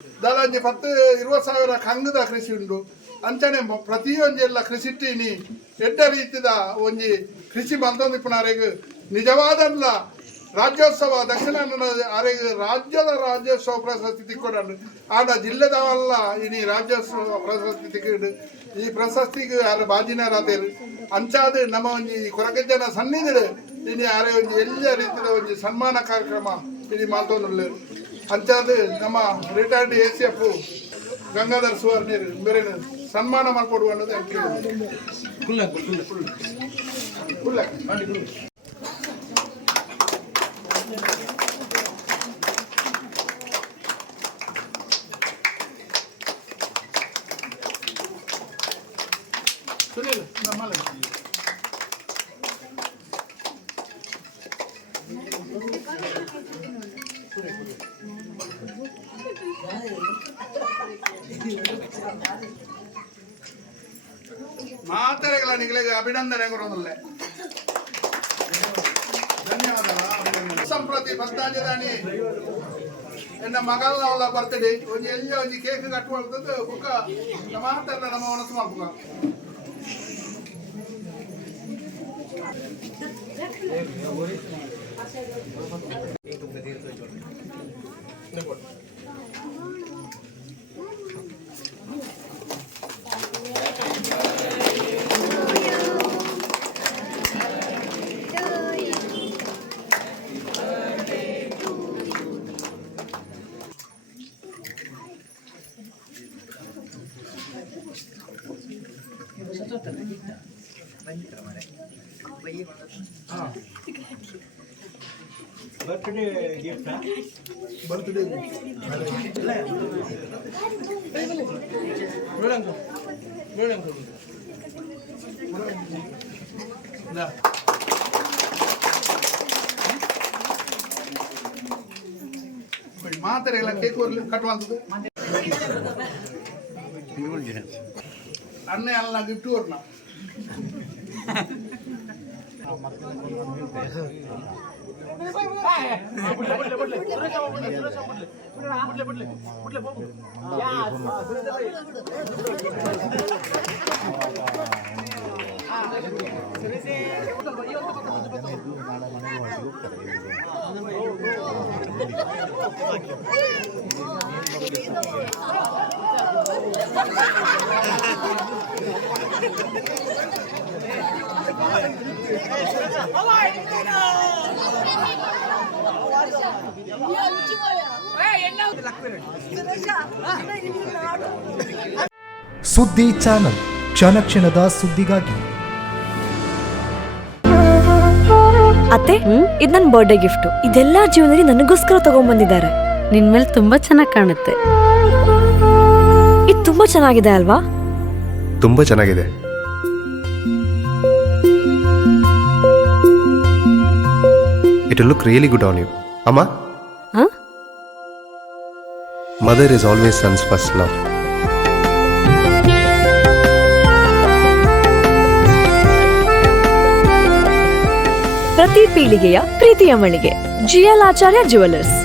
ದಾಲಾಂಜಿ 10-20 ಕಂಗದ ಕೃಷಿ ಉಂಡು ಅಂಚನೆ ಪ್ರತಿಯೊಂದೆಲ್ಲ ಕೃಷಿ ಟೀನಿ ಎಡ್ಡ ರೀತಿದ ಒಂಜಿ ಕೃಷಿ ಬಂದೊಂದಿಪ್ಪನಾರೆಗೆ ನಿಜವಾದಲ್ಲ ರಾಜ್ಯೋತ್ಸವ ದಕ್ಷಿಣ ಅರೆಗೆ ರಾಜ್ಯೋತ್ಸವ ಪ್ರಶಸ್ತಿ ತಿಕ್ಕೊಡಂಡು ಆಡ ಜಿಲ್ಲೆದವಲ್ಲ ಇನಿ ರಾಜ್ಯೋತ್ಸವ ಪ್ರಶಸ್ತಿ ತಿಕ್ಕಿಡು ಈ ಪ್ರಶಸ್ತಿಗೆ ಯಾರು ಬಾಜಿನಾರಾತೇರು ಅಂಚಾದ ನಮ್ಮ ಒಂಜಿ ಕೊರಗಜ್ಜನ ಸನ್ನಿಧಿಡು ಇನಿ ಅರೆ ಒಂಜಿ ಎಲ್ಲ ರೀತಿಯ ಒಂಜಿ ಸನ್ಮಾನ ಕಾರ್ಯಕ್ರಮ ಇನಿ ಮಾಲ್ತೊಂದುಲ್ಲೇರು ಅಂಚಾದ ನಮ್ಮ ರಿಟೈರ್ಡ್ ACF ಗಂಗಾಧರ್ ಸುವರ್ಣರು ಬೇರೆ ಸನ್ಮಾನ ಮಾಡಿಕೊಡುವ ಅನ್ನೋದು ಸುನಿಲ್ ನಮ್ಮಲ್ಲ ಮಾತರೆಗಳ ನಿಗಳಿಗೆ ಅಭಿನಂದನೆ ಕೊಡೋದಿಲ್ಲ ಧನ್ಯವಾದ ಸಂಪ್ರತಿ ಭಕ್ತಾಂಜದಾನಿ ಎನ್ನ ಮಗಳ ಬರ್ತಡೆ ಒಂದು ಎಲ್ಲಿ ಒಂದು ಕೇಕ್ ಕಟ್ಟುವಂಥದ್ದು ಬುಕ್ಕ ಮಾತಾಡ ನಮ್ಮ ಮನಸ್ಸು ಮಾಡ್ಬುಕ ಬರ್ತ್ಡೇ ಗಿಫ್ಟ್ ಬರ್ತ್ಡೇ ಮಾತರೆಲ್ಲ ಕೇಕ್ ಕಟ್ಟುವಂಥದ್ದು ಅನ್ನೇ ಅಲ್ಲ ಗಿಫ್ಟ್ ಕೊಡ್ನ ಸುದ್ದಿ ಚಾನಲ್ ಕ್ಷಣ ಕ್ಷಣದ ಸುದ್ದಿಗಾಗಿ. ಅತ್ತೆ, ಇದು ನನ್ನ ಬರ್ಡೇ ಗಿಫ್ಟ್. ಇದೆಲ್ಲ ಜೀವನದಲ್ಲಿ ನನಗೋಸ್ಕರ ತಗೊಂಡ್ಬಂದಿದ್ದಾರೆ. ನಿನ್ ಮೇಲೆ ತುಂಬಾ ಚೆನ್ನಾಗಿ ಕಾಣುತ್ತೆ. ಇದು ತುಂಬಾ ಚೆನ್ನಾಗಿದೆ ಅಲ್ವಾ? ತುಂಬಾ ಚೆನ್ನಾಗಿದೆ. It will look really good on you. Amma? Huh? Mother is always son's first love. ಪ್ರತಿ ಪೀಳಿಗೆಯ ಪ್ರೀತಿಯ ಮಳಿಗೆ GL ಆಚಾರ್ಯ ಜುವೆಲ್ಲರ್ಸ್.